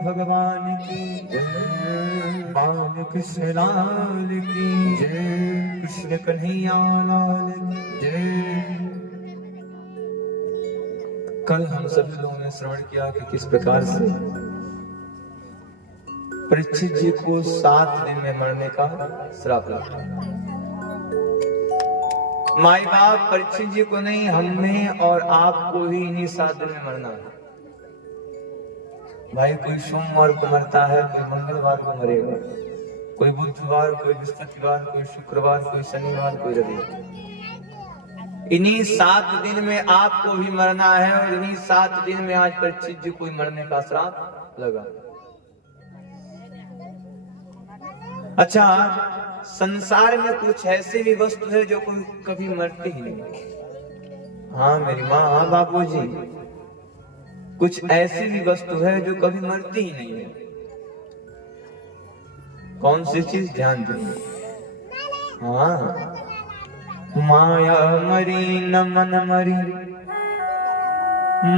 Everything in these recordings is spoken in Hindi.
भगवान की जय, बाल कृष्ण लाल की जय, कृष्ण कन्हैया लाल की जय। कल हम सभी लोगों ने श्रवण किया कि किस प्रकार से परीक्षित जी को 7 दिन में मरने का श्राप लगा। माई बाप परीक्षित जी को नहीं, हमें और आपको ही इन्हीं 7 दिन में मरना है। भाई कोई सोमवार को मरता है, कोई मंगलवार को मरेगा, कोई बुधवार, कोई बृहस्पतिवार, कोई शुक्रवार, कोई शनिवार, कोई रविवार। इन्हीं 7 दिन में आपको भी मरना है और इन्हीं 7 दिन में आज परीक्षित जी को मरने का श्राप लगा। अच्छा, संसार में कुछ ऐसे भी वस्तु है जो कोई कभी मरते ही नहीं। हाँ मेरी माँ, हाँ बापूजी, कुछ ऐसी भी वस्तु है जो कभी मरती ही नहीं है। कौन सी चीज? ध्यान देंगे। हाँ, माया मरी न मन मरी,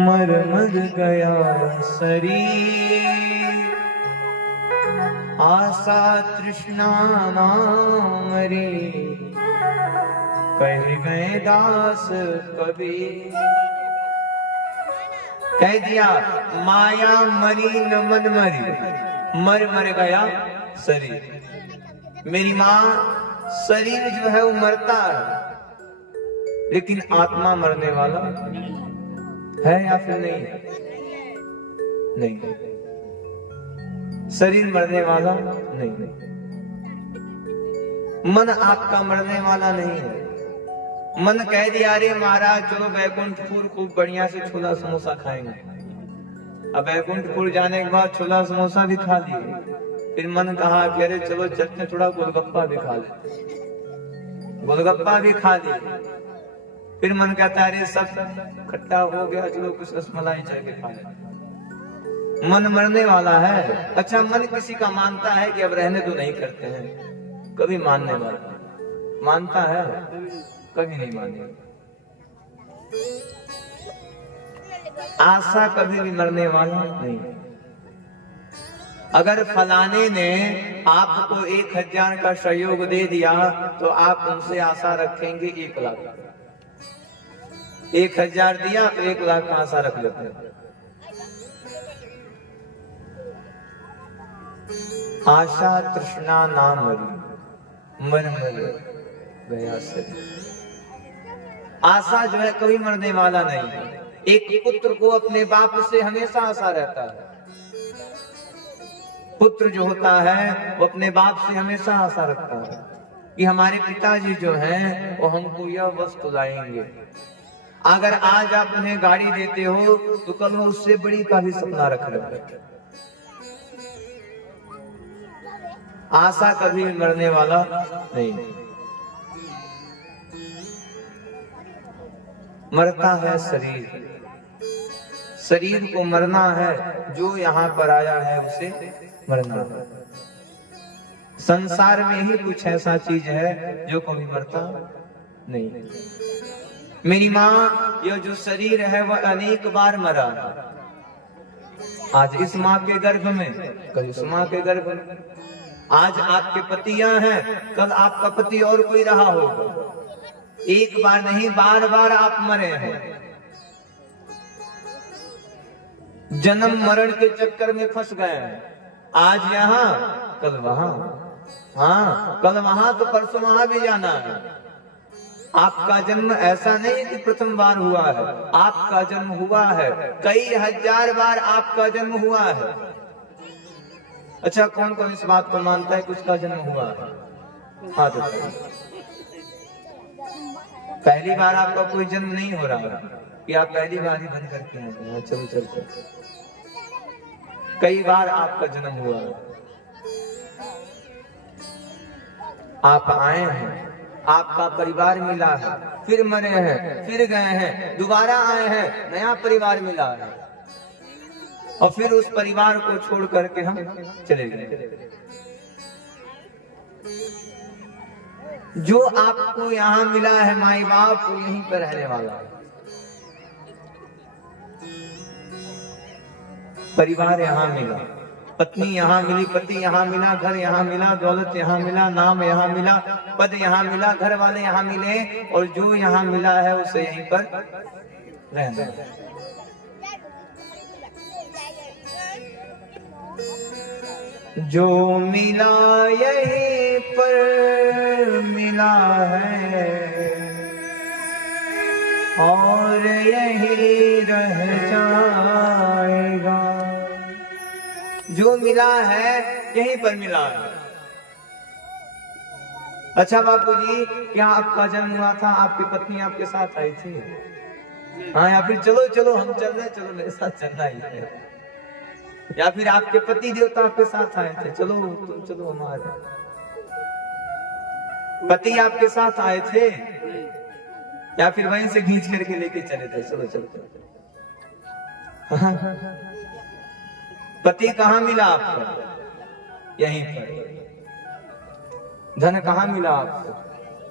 मर मर गया शरीर, आशा तृष्णा ना मरी, कह गए दास कबीर। कह दिया माया मरी न मन मरी, मर गया शरीर। मेरी माँ, शरीर जो है वो मरता है, लेकिन आत्मा मरने वाला है या फिर नहीं है? नहीं, शरीर मरने वाला नहीं, मन आपका मरने वाला नहीं है। मन कह दिया अरे महाराज चलो बैकुंठपुर खूब बढ़िया से छोला समोसा खाएंगे। अब बैकुंठपुर जाने के बाद छोला समोसा भी खा लिए, फिर मन कहा कि अरे चलो चलते थोड़ा गोलगप्पा भी खा ले, गोलगप्पा भी खा लिए। फिर मन कहता है अरे सब खट्टा हो गया, चलो कुछ रसमलाई चाय के खा ले। मन मरने वाला है। अच्छा, मन किसी का मानता है कि अब रहने तो नहीं करते हैं? कभी मानने वाला मानता है? कभी नहीं मानेगा। आशा कभी भी मरने वाला नहीं। अगर फलाने ने आपको 1000 का सहयोग दे दिया तो आप उनसे आशा रखेंगे 1 लाख। 1000 दिया तो 1 लाख का आशा रख लेते हैं। आशा तृष्णा ना मरी, मर गया शरीर। आशा जो है कभी मरने वाला नहीं है। एक पुत्र को अपने बाप से हमेशा आशा रहता है। पुत्र जो होता है वो अपने बाप से हमेशा आशा रखता है कि हमारे पिताजी जो हैं वो हमको यह वस्तु लाएंगे। अगर आज आप उन्हें गाड़ी देते हो तो कल वो उससे बड़ी का भी सपना रख रहे हैं। आशा कभी मरने वाला नहीं। मरता है शरीर। शरीर को मरना है, जो यहाँ पर आया है उसे मरना है। संसार में ही कुछ ऐसा चीज है जो कभी मरता नहीं। मेरी माँ, यह जो शरीर है वह अनेक बार मरा, आज इस माँ के गर्भ में, कल उस माँ के गर्भ में। आज आपके पति यहाँ हैं, कल आपका पति और कोई रहा होगा। एक बार नहीं, बार बार आप मरे हैं। जन्म मरण के चक्कर में फंस गए हैं। आज यहाँ कल वहां, हाँ कल वहां तो परसों वहां भी जाना है। आपका जन्म ऐसा नहीं कि प्रथम बार हुआ है, आपका जन्म हुआ है, कई हजार बार आपका जन्म हुआ है। अच्छा, कौन कौन इस बात को मानता है कि उसका जन्म हुआ है? हाँ, तो पहली बार आपका कोई जन्म नहीं हो रहा है कि आप पहली बार ही बन करके आए। चलो चलते, कई बार आपका जन्म हुआ है। आप आए हैं, आपका परिवार मिला है, फिर मरे हैं, फिर गए हैं, दोबारा आए हैं, नया परिवार मिला है, और फिर उस परिवार को छोड़ करके हम चले गए। जो आपको यहाँ मिला है माई बाप, वो यहीं पर रहने वाला है। परिवार यहाँ मिला, पत्नी यहाँ मिली, पति यहाँ मिला, घर यहाँ मिला, दौलत यहाँ मिला, नाम यहाँ मिला, पद यहाँ मिला, घर वाले यहाँ मिले, और जो यहाँ मिला है उसे यहीं पर रहना है। जो मिला यहीं पर मिला है, और यही रह जाएगा। जो मिला है यहीं पर मिला है। अच्छा बापूजी, क्या आपका जन्म हुआ था, आपकी पत्नी आपके साथ आई थी? हाँ, या फिर चलो चलो हम चल रहे, चलो मेरे साथ चलना ही है। या फिर आपके पति देवता आपके साथ आए थे, चलो तुम चलो हमारे। पति आपके साथ आए थे, या फिर वहीं से खींच करके लेके चले थे, चलो चलो। पति कहाँ मिला आपको? यहीं पर। धन कहाँ मिला आपको?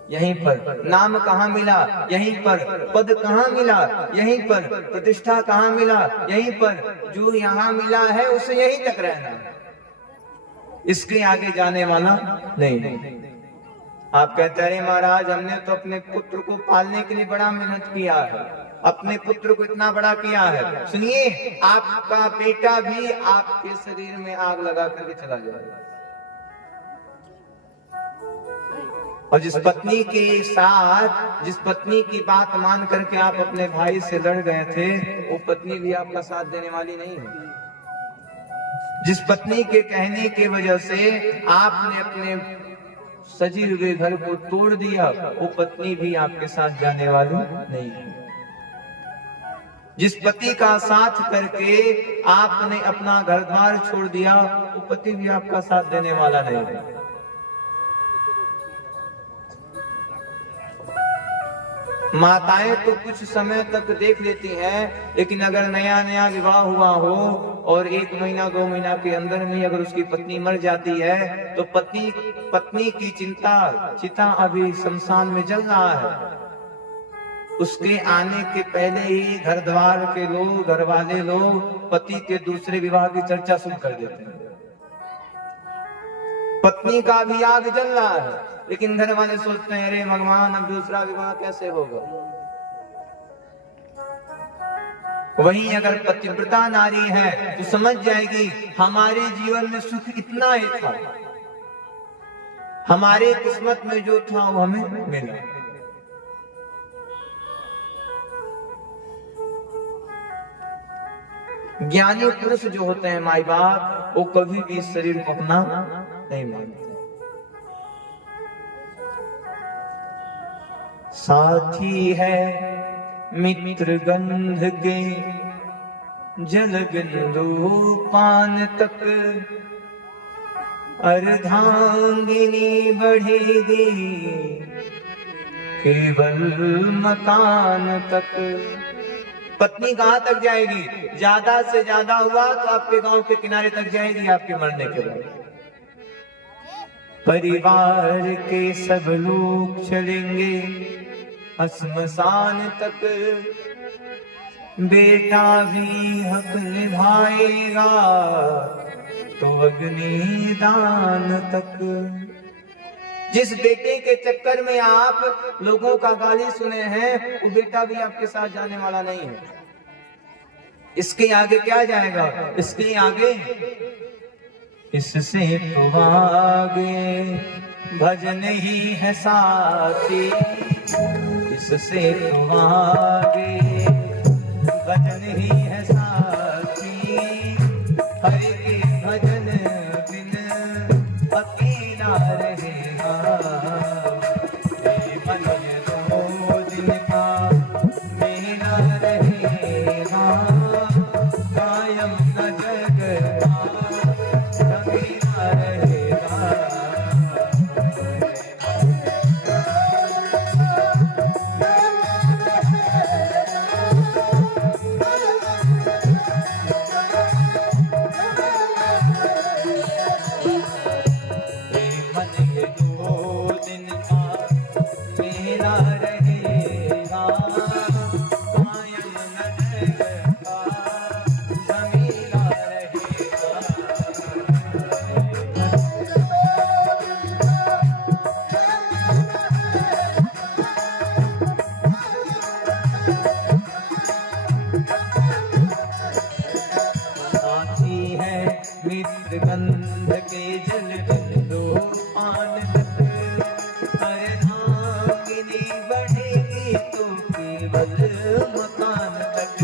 यहीं पर। नाम कहाँ मिला? यहीं पर। पद कहाँ मिला? यहीं पर। प्रतिष्ठा कहाँ मिला? यहीं पर। जो यहाँ मिला है उसे यहीं तक रहना, इसके आगे जाने वाला नहीं। आप कहते हैं महाराज, हमने तो अपने पुत्र को पालने के लिए बड़ा मेहनत किया है, अपने पुत्र को इतना बड़ा किया है। सुनिए, आपका बेटा भी आपके शरीर में आग लगा करके चला जाएगा। और जिस पत्नी के साथ, जिस पत्नी की बात मान करके आप अपने भाई से लड़ गए थे, वो पत्नी भी आपका साथ देने वाली नहीं है। जिस पत्नी के कहने की वजह से आपने अपने सजी हुए घर को तोड़ दिया, वो पत्नी भी आपके साथ जाने वाली नहीं है। जिस पति का साथ करके आपने अपना घर द्वार छोड़ दिया, वो पति भी आपका साथ देने वाला नहीं है। माताएं तो कुछ समय तक देख लेती हैं, लेकिन अगर नया नया विवाह हुआ हो और 1 महीना 2 महीना के अंदर में अगर उसकी पत्नी मर जाती है, तो पत्नी की चिता अभी शमशान में जल रहा है। उसके आने के पहले ही घर द्वार के लोग, घर वाले लोग पति के दूसरे विवाह की चर्चा शुरू कर देते हैं। पत्नी का भी आग जल रहा है, लेकिन घर वाले सोचते हैं, अरे भगवान, अब दूसरा विवाह कैसे होगा। वहीं अगर पतिव्रता नारी है तो समझ जाएगी, हमारे जीवन में सुख इतना ही था, हमारे किस्मत में जो था वो हमें मिला। ज्ञानी पुरुष जो होते हैं माई बाप, वो कभी भी इस शरीर को अपना नहीं मानते। साथी है मित्र गंध के, जल बिंदु पान तक, अर्धांगिनी बढ़ेगी केवल मकान तक। पत्नी कहाँ तक जाएगी? ज्यादा से ज्यादा हुआ तो आपके गांव के किनारे तक जाएगी आपके मरने के बाद। परिवार के सब लोग चलेंगे श्मशान तक, बेटा भी हक निभा निभाएगा तो अग्नि दान तक। जिस बेटे के चक्कर में आप लोगों का गाली सुने हैं, वो बेटा भी आपके साथ जाने वाला नहीं है। इसके आगे क्या जाएगा? इसके आगे, इससे तो आगे भजन ही है साथी, इससे तो आगे भजन ही है साथी। हरि के भजन बिन अकेला रहेगा। ये मन ये 2 दिन का मेरा रहेगा, कायम न जगता कबीरा रहेगा। गंध के जल बिंदु पान तक, अर्धांगिनी बढ़ेगी तो केवल मकान तक।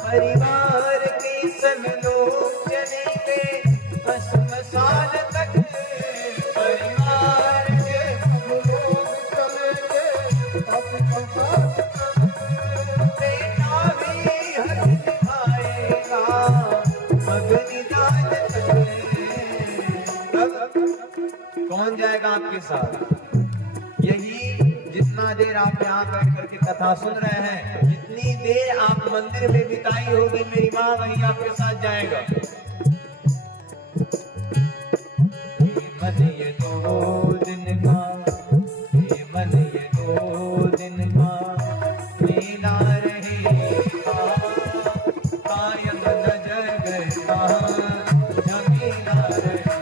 परिवार के सब लोग चलेंगे श्मशान तक, परिवार के सब लोग चलेंगे श्मशान तक। बेटा भी हर दिखाएगा अग्नि दान तक। कौन जाएगा आपके साथ? यही जितना देर आप यहाँ बैठ करके कथा सुन रहे हैं, जितनी देर आप मंदिर में बिताई होगी, मेरी माँ वही आपके साथ जाएगा। मन ये 2 दिन का, ये मन ये 2 दिन का मेला रहेगा, कायम न जगता जमीला रहेगा।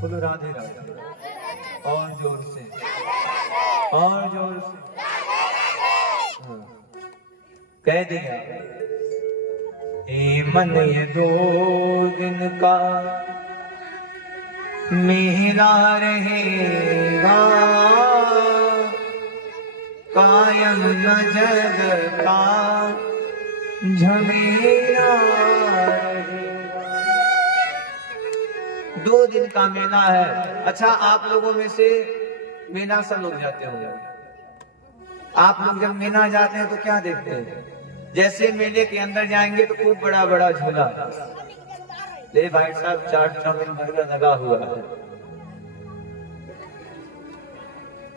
बोलो राधे राधे, और जोर से, और जोर से। हाँ। कह दिया, ए मन ये 2 दिन का मेला रहेगा, कायम न जगता झमेला रहेगा। 2 दिन का मेला है। अच्छा, आप लोगों में से मेला सब लोग जाते होंगे। आप लोग जब मेला जाते हैं तो क्या देखते हैं? जैसे मेले के अंदर जाएंगे तो खूब बड़ा बड़ा झूला, ले भाई साहब, चाट चाउमीन बर्गर लगा हुआ है,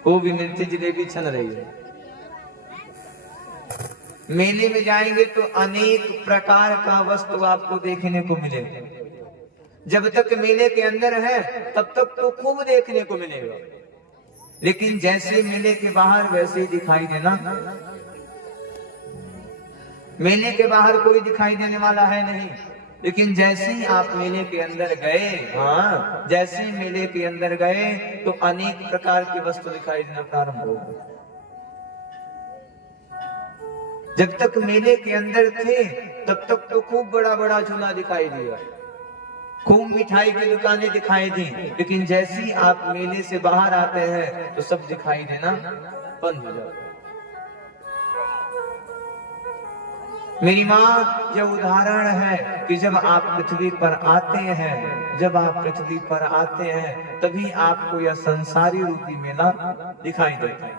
खूब मिर्ची जलेबी छन रही है। मेले में जाएंगे तो अनेक प्रकार का वस्तु आपको देखने को मिलेगा। जब तक मेले के अंदर है तब तक तो खूब देखने को मिलेगा, लेकिन जैसे मेले के बाहर वैसे ही दिखाई देना। मेले के बाहर कोई दिखाई देने वाला है नहीं, लेकिन जैसे ही आप मेले के अंदर गए, हाँ, जैसे ही मेले के अंदर गए तो अनेक प्रकार की वस्तु दिखाई देना प्रारंभ हो गई। जब तक मेले के अंदर थे तब तक तो खूब बड़ा बड़ा झूला दिखाई दिया, खूब मिठाई की दुकानें दिखाई दी, लेकिन जैसे ही आप मेले से बाहर आते हैं तो सब दिखाई देना बंद हो जाता है। मेरी माँ, यह उदाहरण है कि जब आप पृथ्वी पर आते हैं, जब आप पृथ्वी पर आते हैं, तभी आपको यह संसारी रूपी मेला दिखाई देता है।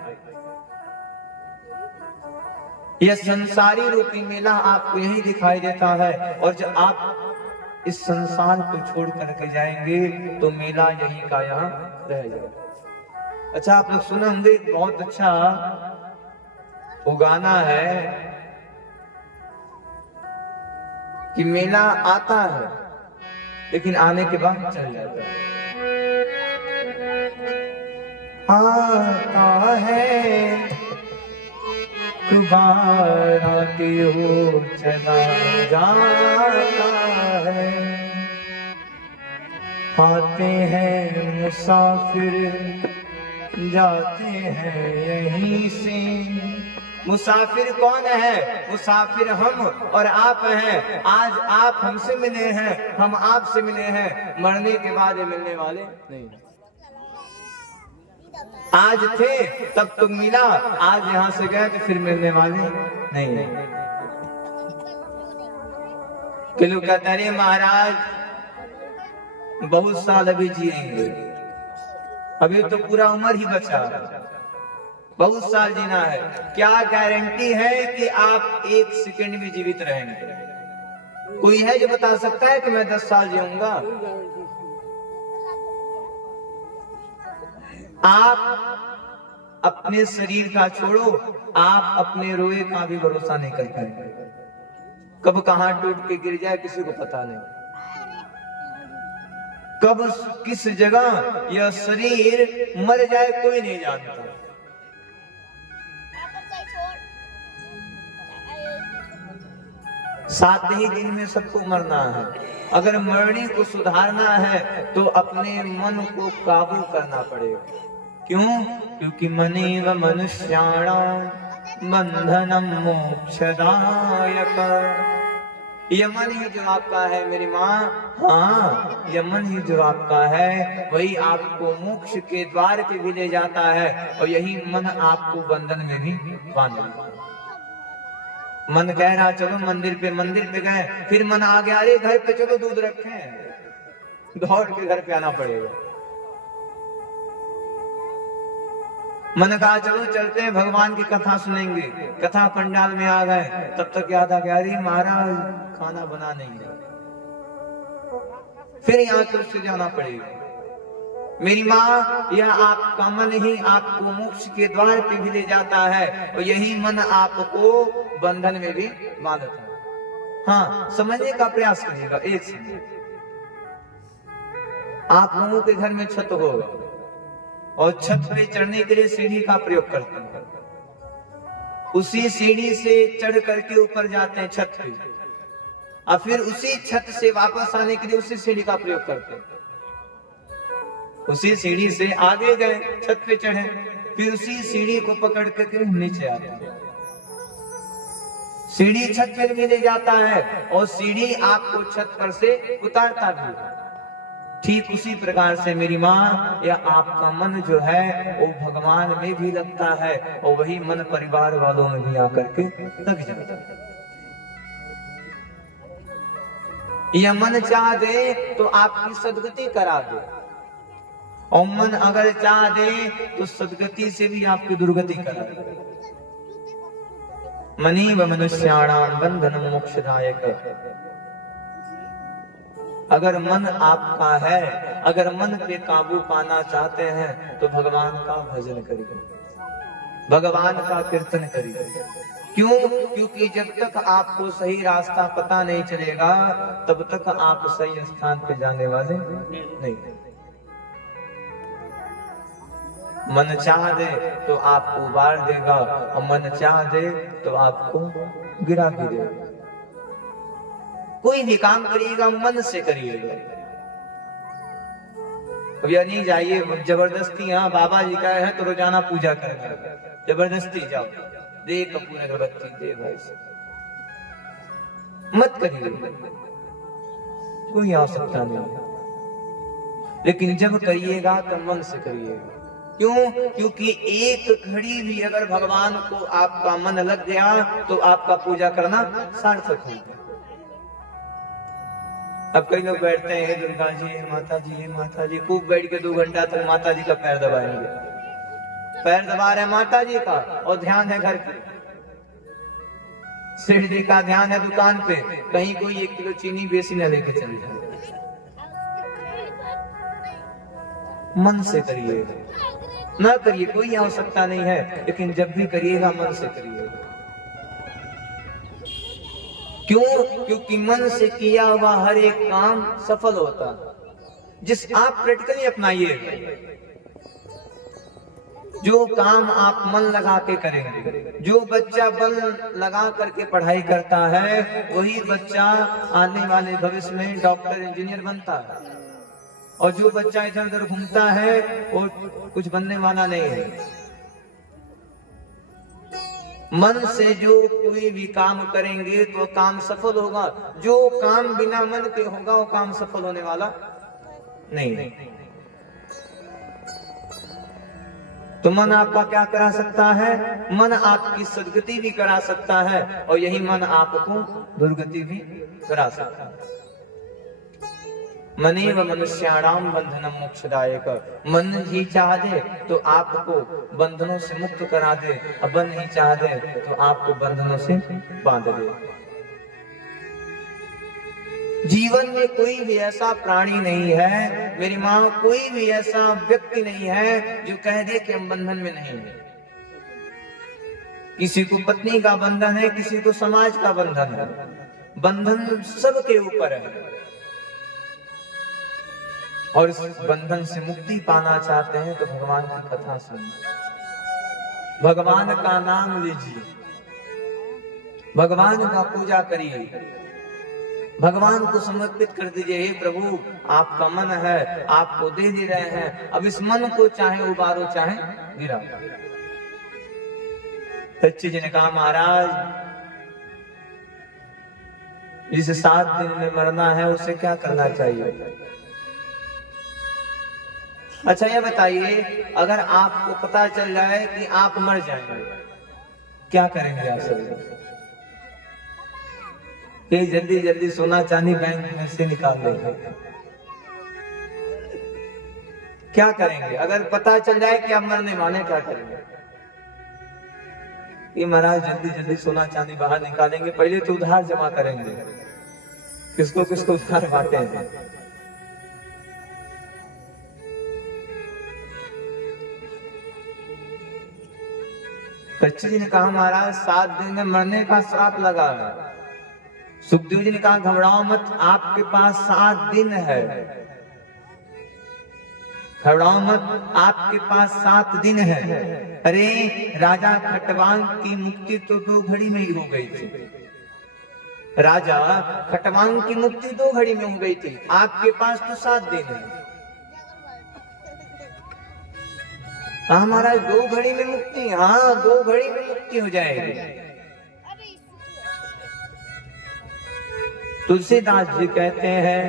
यह संसारी रूपी मेला आपको यही दिखाई देता है, और जब आप इस संसार को छोड़ करके जाएंगे तो मेला यही का यहाँ रह जाएगा। अच्छा, आप लोग सुने होंगे, बहुत अच्छा वो गाना है कि मेला आता है लेकिन आने के बाद चल जाता है। आता है दोबारा के हो चला जाता है, आते हैं मुसाफिर जाते हैं यहीं से। मुसाफिर कौन है? मुसाफिर हम और आप हैं। आज आप हमसे मिले हैं, हम आपसे मिले हैं, मरने के बाद मिलने वाले नहीं। आज थे तब तो मिला, आज यहाँ से गए तो फिर मिलने वाले नहीं। कि लोग कहते हैं महाराज बहुत साल अभी जिएंगे, अभी तो पूरा उम्र ही बचा, बहुत साल जीना है। क्या गारंटी है कि आप 1 सेकंड भी जीवित रहेंगे? कोई है जो बता सकता है कि मैं 10 साल जीऊंगा? आप अपने शरीर का छोड़ो, आप अपने रोए का भी भरोसा नहीं कर पाएंगे। कब कहां टूट के गिर जाए किसी को पता नहीं, कब किस जगह यह शरीर मर जाए कोई नहीं जानता। सात ही दिन में सबको मरना है। अगर मरने को सुधारना है तो अपने मन को काबू करना पड़ेगा। क्यों? क्योंकि मनेव मनुष्याणां बंधनं मोक्षदायक। यह मन ही जो आपका है मेरी माँ, हाँ यह मन ही जो आपका है वही आपको मोक्ष के द्वार पे भी ले जाता है, और यही मन आपको बंधन में भी बांध देता है। मन कह रहा चलो मंदिर पे गए, फिर मन आ गया अरे घर पे चलो दूध रखे, दौड़ के घर पे आना पड़ेगा। मन कहा चलो चलते हैं भगवान की कथा सुनेंगे, कथा पंडाल में आ गए, तब तक याद आ गया अरे महाराज खाना बना नहीं है, फिर यहाँ से उससे जाना पड़ेगा। मेरी माँ, यह आपका मन ही आपको मोक्ष के द्वार पे भी ले जाता है, और यही मन आपको बंधन में भी बांधता है। हाँ, समझने का प्रयास करिएगा। एक सेकंड, आप लोगों के घर में छत होगा और छत पे चढ़ने के लिए सीढ़ी का प्रयोग करते हैं, उसी सीढ़ी से चढ़ करके ऊपर जाते हैं छत पे, और फिर उसी छत से वापस आने के लिए उसी सीढ़ी का प्रयोग करते हैं। उसी सीढ़ी से आगे गए, छत पे चढ़े, फिर उसी सीढ़ी को पकड़ करके नीचे आते हैं। सीढ़ी छत पे भी ले जाता है और सीढ़ी आपको छत पर से उतारता भी है। ठीक उसी प्रकार से मेरी माँ, यह आपका मन जो है वो भगवान में भी लगता है, और वही मन परिवार वालों में भी आकर के लग जाता है। यह मन चाह दे तो आपकी सदगति करा दे, और मन अगर चाह दे तो सदगति से भी आपकी दुर्गति करा दे। मनीव मनुष्याणां बंधनं मोक्षदायक। अगर मन आपका है, अगर मन पे काबू पाना चाहते हैं तो भगवान का भजन करिए, भगवान का कीर्तन करिए। क्यों? क्योंकि जब तक आपको सही रास्ता पता नहीं चलेगा तब तक आप सही स्थान पे जाने वाले नहीं। मन चाह दे तो आपको उबार देगा, और मन चाह दे तो आपको गिरा भी देगा। कोई भी काम करिएगा मन से करिएगा। अब यह नहीं जाइए जबरदस्ती, हाँ बाबा जी का है तो रोजाना पूजा करना, जबरदस्ती जाओ, दे कपूर अगरबत्ती दे भाई से, मत करिए, कोई आवश्यकता नहीं। लेकिन जब करिएगा तो मन से करिएगा। क्यों? क्योंकि एक घड़ी भी अगर भगवान को आपका मन लग गया तो आपका पूजा करना सार्थक है। अब कई लोग बैठते हैं, दुर्गा जी, हे माता जी, खूब बैठ के 2 घंटा तक माता जी का पैर दबाएंगे। पैर दबा रहे माता जी का और ध्यान है घर पे, सेठ जी का ध्यान है दुकान पे, कहीं कोई 1 किलो चीनी बेसी न लेके चल जाए। मन से करिए, ना करिए, कोई आवश्यकता नहीं है, लेकिन जब भी करिएगा मन से करिए। क्यों? क्योंकि मन से किया हुआ हर एक काम सफल होता है। जिस आप प्रैक्टिकली अपनाइए, जो काम आप मन लगा के करेंगे, जो बच्चा मन लगा करके पढ़ाई करता है, वही बच्चा आने वाले भविष्य में डॉक्टर, इंजीनियर बनता है। और जो बच्चा इधर उधर घूमता है वो कुछ बनने वाला नहीं है। मन से जो कोई भी काम करेंगे तो काम सफल होगा। जो काम बिना मन के होगा वो काम सफल होने वाला नहीं। तो मन आपका क्या करा सकता है? मन आपकी सदगति भी करा सकता है और यही मन आपको दुर्गति भी करा सकता है। मनेव मनुष्याणाम बंधनम मोक्षदायक। मन ही चाह दे तो आपको बंधनों से मुक्त करा दे, और मन ही चाह दे तो आपको बंधनों से बांध दे। जीवन में कोई भी ऐसा प्राणी नहीं है, मेरी माँ, कोई भी ऐसा व्यक्ति नहीं है जो कह दे कि हम बंधन में नहीं है। किसी को पत्नी का बंधन है, किसी को समाज का बंधन है। बंधन सबके ऊपर है और इस बंधन से मुक्ति पाना चाहते हैं तो भगवान की कथा सुनिए, भगवान का नाम लीजिए, भगवान का पूजा करिए, भगवान को समर्पित कर दीजिए। हे प्रभु, आपका मन है, आपको दे रहे हैं, अब इस मन को चाहे उबारो चाहे गिराओ। सच्ची जी ने कहा, महाराज, जिसे 7 दिन में मरना है उसे क्या करना चाहिए? अच्छा ये बताइए, अगर आपको पता चल जाए कि आप मर जाएंगे, क्या करेंगे आप सभी? कि जल्दी जल्दी सोना चांदी बैंक में से निकाल लेंगे। क्या करेंगे अगर पता चल जाए कि आप मरने वाले? क्या करेंगे? ये महाराज, जल्दी जल्दी सोना चांदी बाहर निकालेंगे, पहले तो उधार जमा करेंगे। किसको किसको उधार बांटे हैं? कच्ची जी ने कहा, महाराज 7 दिन में मरने का श्राप लगा है। सुखदेव जी ने कहा, घबराओ मत, आपके पास 7 दिन है। घबराओ मत, आपके पास 7 दिन है। अरे राजा खटवांग की मुक्ति तो 2 घड़ी में ही हो गई थी। राजा खटवांग की मुक्ति 2 घड़ी में हो गई थी, आपके पास तो 7 दिन है। हाँ महाराज, 2 घड़ी में मुक्ति? हाँ, 2 घड़ी में मुक्ति हो जाएगी। तुलसीदास जी कहते हैं,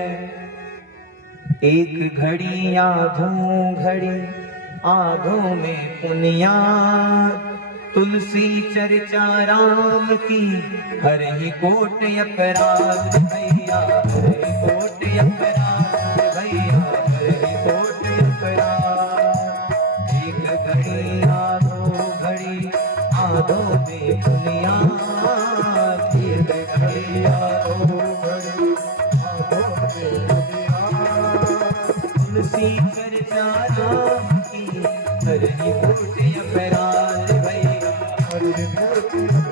एक घड़ी आधों घड़ी, आधों में पुनिया, तुलसी चर्चा राम की, हर ही कोट अपराध भैया, हर ही कोट अपराध भैया, हर ही कोट अपराध। एक घड़ी आधों घड़ी, आधों में पुनिया, एक घड़ी आधों घड़ी, आधों में पुनिया, तुलसी चर्चा राम की, हर ही कोट अपराध भैया, हर ही कोट अपराध भैया, हर ही कोट अपराध।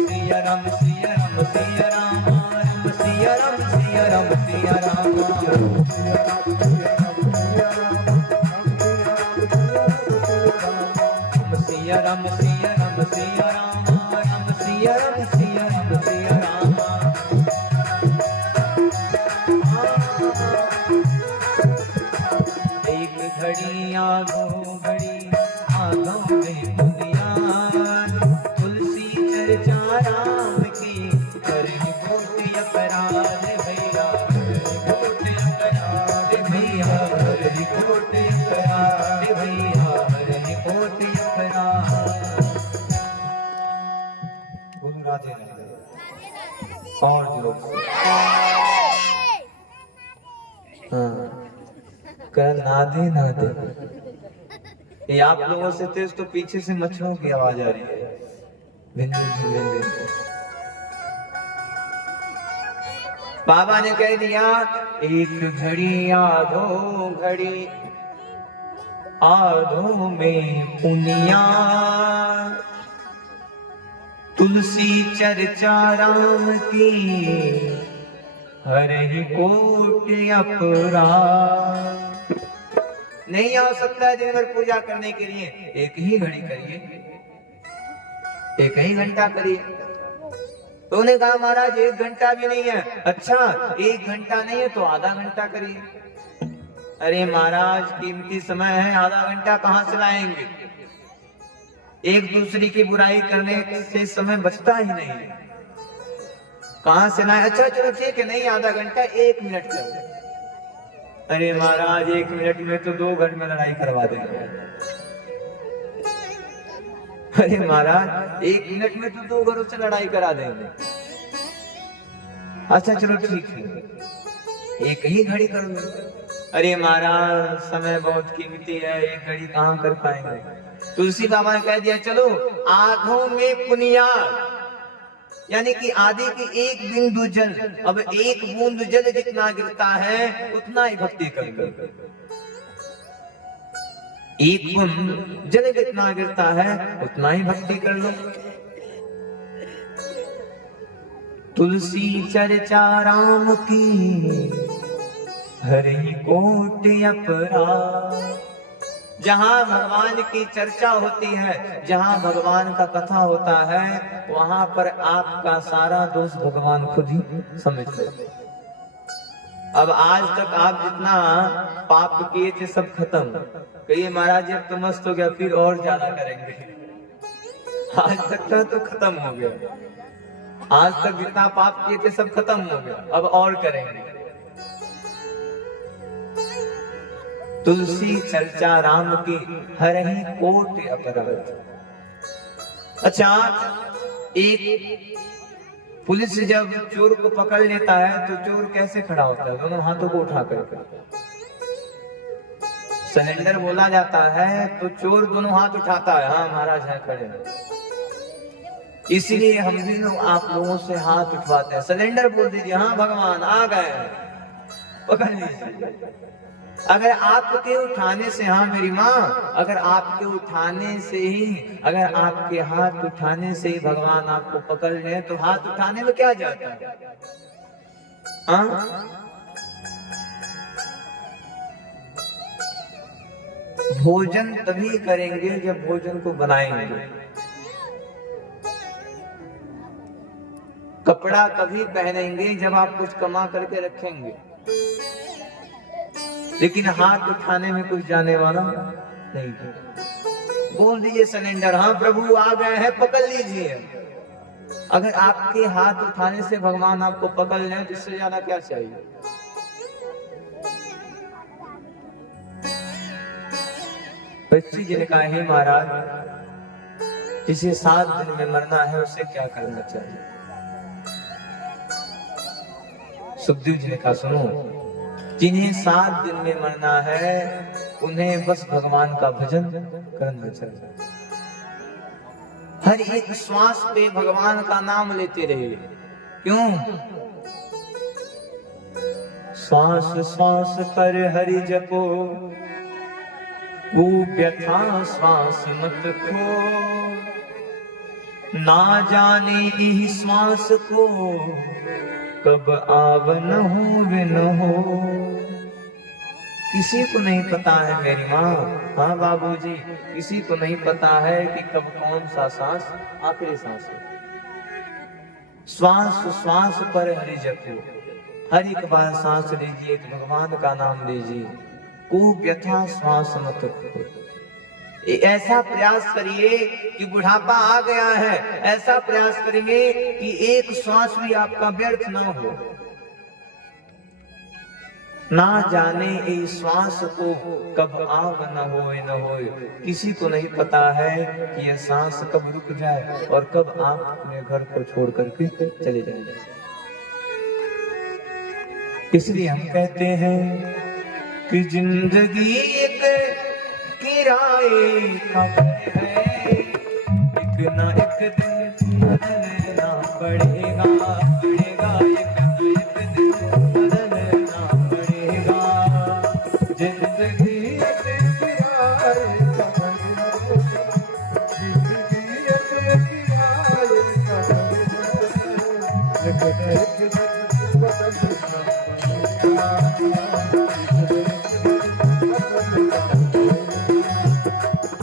सिया राम सिया राम सिया राम, राम सिया राम सिया राम सिया राम, सिया राम सिया राम सिया राम, राम सिया राम सिया राम सिया राम। एक घड़ी आधों घड़ी, आधों में पुनिया, तुलसी चर्चा राम की, हर ही कोट अपराध भैया, हर ही कोट अपराध। हाँ, कर ना दे। ये आप लोगों से तेज तो पीछे से मच्छरों की आवाज आ रही है। भिन भिन भिन भिन भिन। बाबा ने कह दिया एक घड़ी आधो घड़ी, आधो में पुनिया, तुलसी चर्चा राम की, हर ही कोट अपराध। नहीं आ सकता है दिन भर पूजा करने के लिए, एक ही घड़ी करिए, एक ही घंटा करिए। तो उन्होंने कहा महाराज 1 घंटा भी नहीं है। अच्छा 1 घंटा नहीं है तो आधा घंटा करिए। अरे महाराज कीमती समय है, आधा घंटा कहाँ से लाएंगे? एक दूसरे की बुराई करने से समय बचता ही नहीं, कहाँ से लाए? अच्छा चलो ठीक है, नहीं आधा घंटा 1 मिनट कर दे। अरे महाराज 1 मिनट में तो 2 घर में लड़ाई करवा देंगे। अरे महाराज 1 मिनट में तो 2 घरों से लड़ाई करा देंगे। अच्छा चलो ठीक है, एक ही घड़ी कर लो। अरे महाराज समय बहुत कीमती है, 1 घड़ी कहाँ कर पाएंगे? तुलसी बाबा ने कह दिया चलो आधों में पुनिया, यानी कि आधे की 1 बिंदु जल, अब 1 बूंद जल जितना गिरता है उतना ही भक्ति करेंगे। 1 बूंद जल जितना गिरता है उतना ही भक्ति कर लो। तुलसी चर्चा राम की, हर ही कोट अपराध। जहाँ भगवान की चर्चा होती है, जहाँ भगवान का कथा होता है, वहां पर आपका सारा दोष भगवान खुद ही समझते हैं। अब आज तक आप जितना पाप किए थे सब खत्म। कहिए महाराज अब तो मस्त हो गया, फिर और ज्यादा करेंगे। आज तक का तो खत्म हो गया, आज तक जितना पाप किए थे सब खत्म हो गया, अब और करेंगे। तुलसी चर्चा राम की, हर ही कोट अपराध। अच्छा एक पुलिस जब चोर को पकड़ लेता है तो चोर कैसे खड़ा होता है? दोनों हाथों को उठा कर सरेंडर बोला जाता है तो चोर दोनों हाथ उठाता है, हाँ महाराज है खड़े। इसीलिए हम भी लोग आप लोगों से हाथ उठवाते हैं, सरेंडर बोल दीजिए, हाँ भगवान आ गए, पकड़ लीजिए। अगर आपके उठाने से, हाँ मेरी माँ, अगर आपके उठाने से ही, अगर आपके हाथ उठाने से ही भगवान आपको पकड़ ले तो हाथ उठाने में क्या जाता है? हाँ भोजन तभी करेंगे जब भोजन को बनाएंगे। कपड़ा कभी पहनेंगे जब आप कुछ कमा करके रखेंगे। लेकिन हाथ उठाने में कुछ जाने वाला नहीं। बोल दीजिए सरेंडर, हाँ प्रभु आ गए हैं, पकड़ लीजिए। अगर आपके हाथ उठाने से भगवान आपको पकड़ लें तो इससे ज्यादा क्या चाहिए? बच्ची जी ने कहा हे महाराज, जिसे 7 दिन में मरना है उसे क्या करना चाहिए? सुखदेव जी ने कहा सुनो, जिन्हें 7 दिन में मरना है उन्हें बस भगवान का भजन करना चाहिए। हर एक श्वास पे भगवान का नाम लेते रहे। क्यों? श्वास श्वास पर हरि जपो, वो व्यथा श्वास मत खो, ना जाने इस श्वास को कब आवन हो वे न हो। किसी को नहीं पता है मेरी माँ, हाँ बाबूजी, किसी को नहीं पता है कि कब कौन सा सांस आखिरी सांस है। श्वास श्वास पर हरि जपो, हर एक बार सांस लीजिए तो भगवान का नाम लीजिए। को व्यथा श्वास मत खो। ऐसा प्रयास करिए कि बुढ़ापा आ गया है, ऐसा प्रयास करेंगे कि एक श्वास भी आपका व्यर्थ ना हो। ना जाने इस श्वास को कब आव न होए न होए। किसी को नहीं पता है कि यह सांस कब रुक जाए और कब आप अपने घर को छोड़ करके चले जाएंगे। इसलिए हम कहते हैं कि जिंदगी एक किराए का घर है, एक ना एक दिन बदलना पड़ेगा, पड़ेगा एक ना एक दिन बदलना पड़ेगा। जिंदगी एक किराए का घर है, जिंदगी एक किराए का घर है, एक ना एक दिन बदलना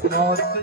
पड़ेगा।